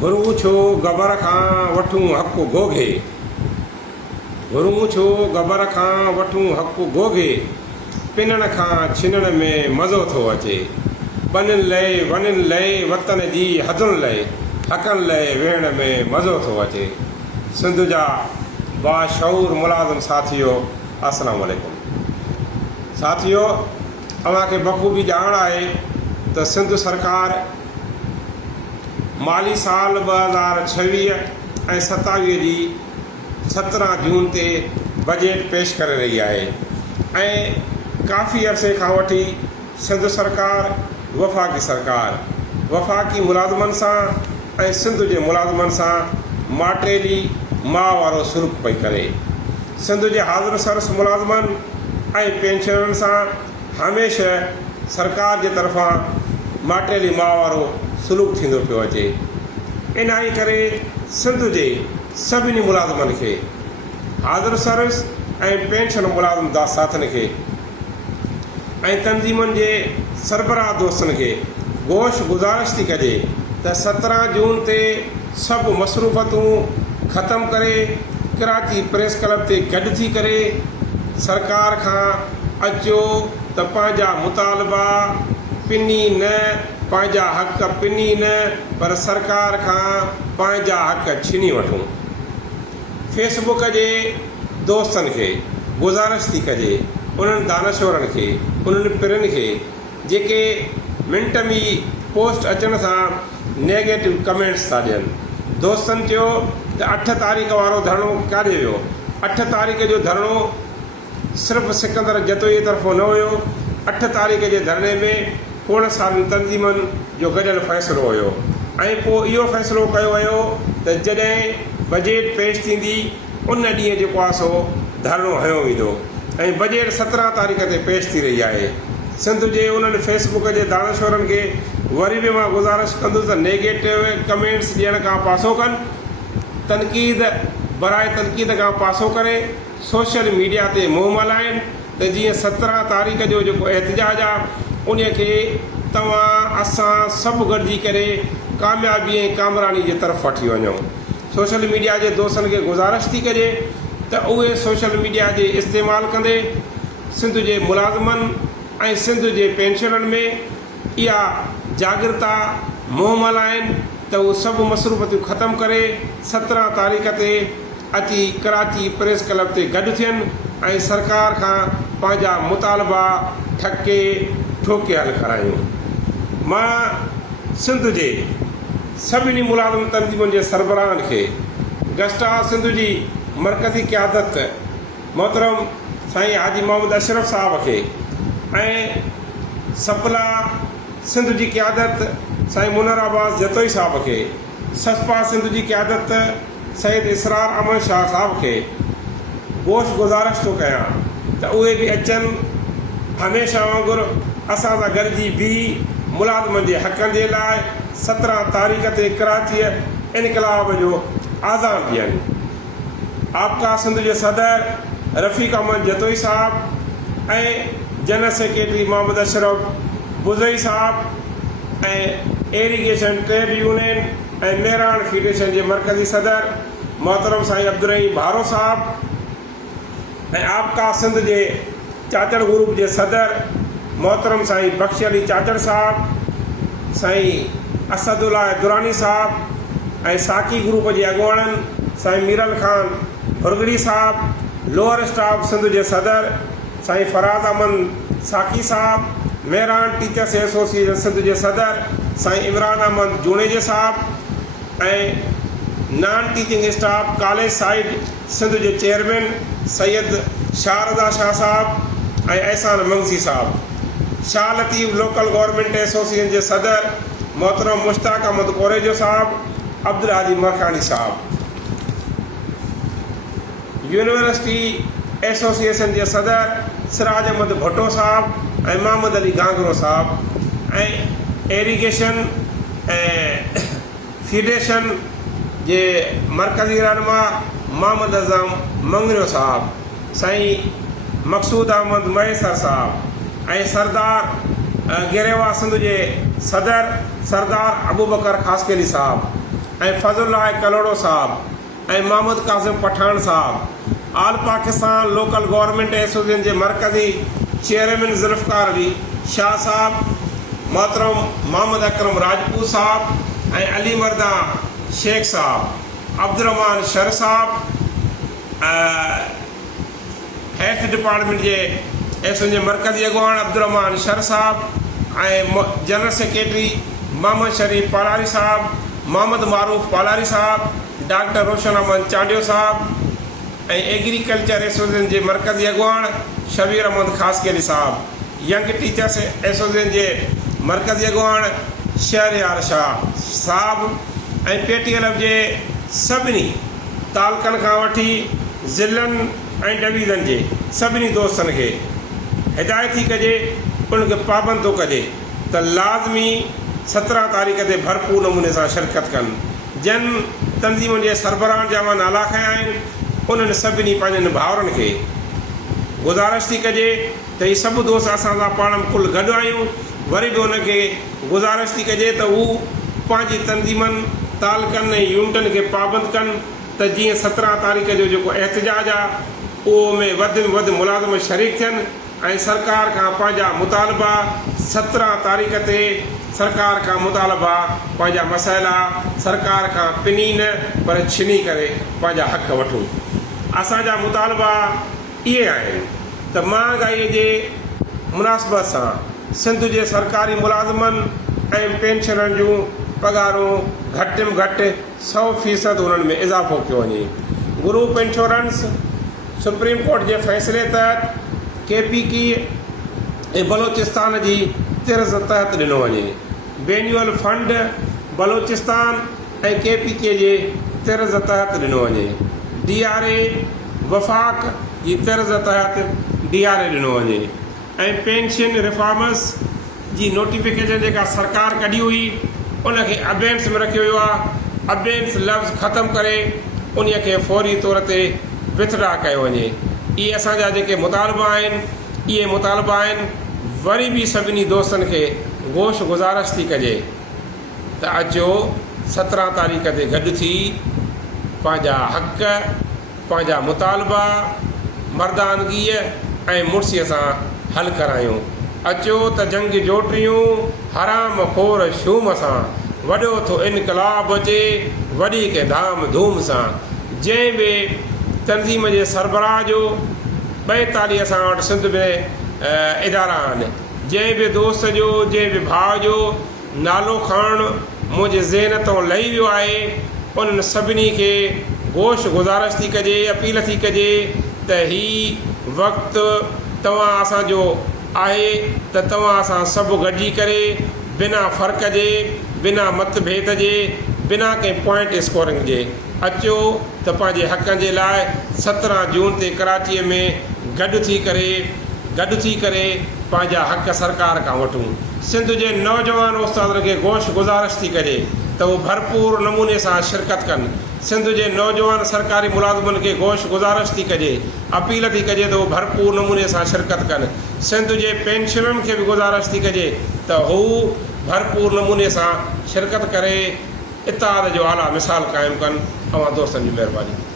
घुरूं छो गबर खां वठूं हक़ु गोघे, घुरूं छो गबर खां वठूं हक़ु गोघे, पिनण खां छिनण में मज़ो थो अचे। बनिन लहे वनिन लहे वतन जी हदुनि लहे, हक़नि लहे वेहण में मज़ो थो अचे। सिंध जा बाशऊर मुलाज़िम साथियो, अस्सलाम वालेकुम। साथियो, अव्हांखे बख़ूबी ॼाण आहे त सिंध सरकार माली साल 2026 ऐं 27 जी 17 जून ते बजट पेश करे रही आहे ऐं काफ़ी अरसे खां वठी सिंध सरकार वफ़ाक़ी मुलाज़िमनि सां ऐं सिंध जे मुलाज़िमनि सां माटेली माह वारो सुलूक पई करे। सिंध जे हाज़िर सरस मुलाज़िमनि ऐं पेंशनरनि सां हमेशह सरकार जे तरफ़ां माटेली माह वारो सुलूक थींदो पियो अचे। इन ई करे सिंध जे सभिनी मुलाज़िमनि खे, हाज़िर सरस ऐं पेंशन मुलाज़िम साथनि खे ऐं तंज़ीमुनि जे सरबराह दोस्तनि खे गोश गुज़ारिश थी कजे त 17 जून ते सभु मसरूफ़तूं ख़तमु करे कराची प्रेस क्लब ते गॾु थी करे सरकार खां अचो त पंहिंजा मुतालबा पिनी न, पंहिंजा हक़ पिनी न, पर सरकार खां पंहिंजा हक़ छीनी वठूं। फेसबुक जे दोस्तनि खे गुज़ारिश थी कजे, उन्हनि दानश्वरनि खे, उन्हनि पिरनि खे जेके मिंट में पोस्ट अचण सां नेगेटिव कमेंट्स था ॾियनि। दोस्तनि चयो त 8 तारीख़ वारो धरणो काॾे वियो? 8 तारीख़ जो धरणो सिर्फ़ु सिकंदर जतोई जे तरफ़ो न हुयो। 8 तारीख़ जे धरणे में खोड़ सारनि तंज़ीमुनि जो गॾियल फ़ैसिलो हुयो ऐं पोइ इहो फ़ैसिलो कयो वियो त जॾहिं बजट पेश थींदी उन ॾींहुं जेको आहे सो धरणो हयो वेंदो ऐं बजट 17 तारीख़ ते पेश थी रही आहे। सिंध जे उन्हनि फेसबुक जे दानश्वरनि खे वरी बि मां गुज़ारिश कंदुसि त नेगेटिव कमेंट्स ॾियण खां पासो कनि, तनक़ीद बराए तनक़ीद खां पासो करे सोशल मीडिया ते मुंहुं मल्हाइनि त जीअं 17 तारीख़ जो जेको एहतजाज आहे उन खे तव्हां असां सभु गॾिजी करे कामयाबी ऐं कामरानी जे तरफ़ वठी वञूं। सोशल मीडिया जे दोस्तनि खे गुज़ारिश थी कजे त उहे सोशल मीडिया जे इस्तेमालु कंदे सिंध जे मुलाज़िमनि ऐं सिंध जे पेंशनरनि में इहा जागृता मुंहुं मल्हाइनि त उहे सभु मसरूफ़तियूं ख़तमु करे 17 तारीख़ ते अची कराची प्रेस क्लब ते गॾु थियनि ऐं सरकार खां पंहिंजा मुतालबा ठके ठोके हल करायूं। मां सिंध जे सभिनी मुलाज़िम तंज़ीमुनि जे सरबराहनि खे, गस्टा सिंध जी मरकज़ी क़यादत मोहतरम साईं हाजी मोहम्मद अशरफ साहब खे ऐं सपला सिंध जी क़यादत साईं मुनर अब्बास जतोई साहब खे, ससपा सिंध जी क़यादत सैयद इसरार अहमद शाह साहब खे गोश गुज़ारिश थो कयां त उहे बि अचनि, हमेशह वांगुरु असां सां गॾिजी बीह मुलाज़िमनि जे हक़नि जे लाइ 17 तारीख़ ते कराचीअ इनकलाब जो आज़ान ॾियनि। आपका सिंध जे सदर रफ़ीक अहमद जतोई साहब ऐं जनरल सेक्रेटरी मोहम्मद अशरफ बुज़ई साहब ऐं एरीगेशन ट्रेड यूनियन ऐं मेहरान फेडरेशन जे मरकज़ी सदर मोहतरम साईं अब्दुर्रहीम भारो साहब ऐं आपका सिंध जे चाचड़ ग्रुप जे सदर मोहतरम साईं बख्श अली चाचड़ साहब, साईं असदुल्ला दुरानी साहब ऐं साकी ग्रुप जे अॻुवाणनि साईं मीरल खान भुरगड़ी साहब, लोअर स्टाफ सिंध जे सदर साईं फराज़ अहमद साकी साहब, मेहरान टीचर्स एसोसिएशन सिंध जे सदर साईं इमरान अहमद जूणेजे साहब ऐं non teaching staff college side Sindh जे चेयरमैन सैयद शारदा शाह साहब ऐं Ehsan Mangsi sahab, Shah Latif local government association जे सदर मोहतरम मुश्ताक अहमद कोरेजो साहब, अब्दुल हादी मरखानी साहब, यूनिवर्सिटी एसोसिएशन जे सदर सिराज अहमद भुट्टो साहब ऐं मोहम्मद अली गांगरो साहब ऐं एरीगेशन ऐं फेडरेशन जे मरकज़ी रहनुमा मोहम्मद अज़म मंगरियो साहब, साईं मक़सूद अहमद मैसर साहब ऐं सरदार गिरेवा सिंध जे सदर सरदार अबू बकर ख़ासकेली साहब ऐं फज़लुल्लाह कलोड़ो साहब ऐं Muhammad Qasim Pathan sahab, all Pakistan local government association जे मरकज़ी चेयरमैन ज़ुल्फ़िकार अली शाह साहब, मोहतरम मोहम्मद अकरम राजपूत साहब ऐं अली मर्दा शेख साहब, अब्दुर्रहमान शर साहब, हेल्थ डिपार्टमेंट जे एसोसिएशन जे मरकज़ी अॻुवान अब्दुर्रहमान शर साहब ऐं general secretary Muhammad Sharif Palari sahab, Muhammad Maroof Palari sahab, doctor Roshan Ahmed Chandio sahab ऐं एग्रीकल्चर एसोसिएशन जे मरकज़ी अॻुवान Shabbir Ahmed Khaskheli sahab, young teachers association जे मरकज़ी अॻुवान शहरयार शाह साहब ऐं PTLF जे सभिनी तालकनि खां वठी ज़िलनि ऐं डिवीज़न जे सभिनी दोस्तनि खे हिदायत थी कजे, उनखे पाबंद थो कजे त लाज़मी 17 तारीख़ ते भरपूर नमूने सां शिरकत कनि। जन तंज़ीमुनि जे सरबराहनि जा मां नाला खयां आहिनि, उन्हनि सभिनी पंहिंजनि भाउरनि खे गुज़ारिश थी कजे त हीअ सभु दोस्त असां सां पाण में कुल गॾु आहियूं। वरी बि उनखे गुज़ारिश थी कजे त हू पंहिंजी तंज़ीमनि तालकनि ऐं यूनिटनि खे पाबंद कनि त जीअं 17 तारीख़ जो जेको एहतजाज आहे उहो में वधि में वधि मुलाज़िम शरीक थियनि ऐं सरकार खां पंहिंजा मुतालबा 17 तारीख़ ते सरकार खां मुतालबा पंहिंजा मसइला सरकार खां पिनी न पर छिनी करे पंहिंजा हक़ वठूं। असांजा मुतालबा इहे आहिनि त महांगाईअ जे मुनासिबत सां सिंध जे सरकारी मुलाज़िमनि ऐं पेंशनरनि जूं पघारूं घटि में घटि 100% उन्हनि में इज़ाफ़ो कयो वञे। ग्रुप इंश्योरेंस सुप्रीम कोर्ट जे फ़ैसिले तहत KPK ऐं बलोचिस्तान जी तिर्ज़ तहत ॾिनो वञे। बेन्युअल फंड बलोचिस्तान ऐं KPK जे तिर्ज़ तहत ॾिनो वञे। DRA वफ़ाक़ जी तिर्ज़ तहत DRA ॾिनो वञे ऐं पेंशन रिफॉर्मर्स जी नोटिफिकेशन जेका सरकार कढी हुई उनखे अबेंस में रखियो वियो आहे। अबेंस लफ़्ज़ ख़तमु करे उन खे फौरी तौर ते विथड्रा कयो वञे। इहे असांजा जेके मुतालबा आहिनि, इहे मुतालबा आहिनि। वरी बि सभिनी दोस्तनि खे गोश गुज़ारिश थी कजे त अचो 17 तारीख़ ते गॾु थी पंहिंजा हक़ पंहिंजा मुतालबा मर्दानगीअ ऐं मुड़सीअ सां हल करायूं। अचो त जंग जोटियूं हराम खोर शूम सां वॾो थो इनकलाब अचे वॾी के धाम धूम सां। जंहिं बि तंज़ीम जे सरबराह जो 42 असां वटि सिंध में इदारा आहिनि, जंहिं बि दोस्त जो जंहिं बि भाउ जो नालो खणणु मुंहिंजे ज़हन तां लही वियो आहे, उन्हनि सभिनी खे गोश गुज़ारिश थी कजे, अपील थी कजे त ही वक़्तु तव्हां असांजो आहे त तव्हां असां सभु गॾिजी करे बिना फ़र्क़ जे बिना मतभेद जे बिना कंहिं पॉइंट स्कोरिंग जे अचो त पंहिंजे हक़नि जे लाइ 17 जून ते कराचीअ में गॾु थी करे पंहिंजा हक़ सरकार खां वठूं। सिंध जे नौजवान उस्तादनि खे गोश गुज़ारिश थी कजे त उहे भरपूर नमूने सां शिरकत कनि। सिंध जे नौजवान सरकारी मुलाज़िमनि खे गोश गुज़ारिश थी कजे, अपील थी कजे त उहे भरपूर नमूने सां शिरकत कनि। सिंध जे पेंशनरनि खे बि गुज़ारिश थी कजे त हू भरपूर नमूने सां शिरकत करे इत्तेहाद जो आला मिसाल क़ाइमु कनि। तव्हां दोस्तनि जी महिरबानी।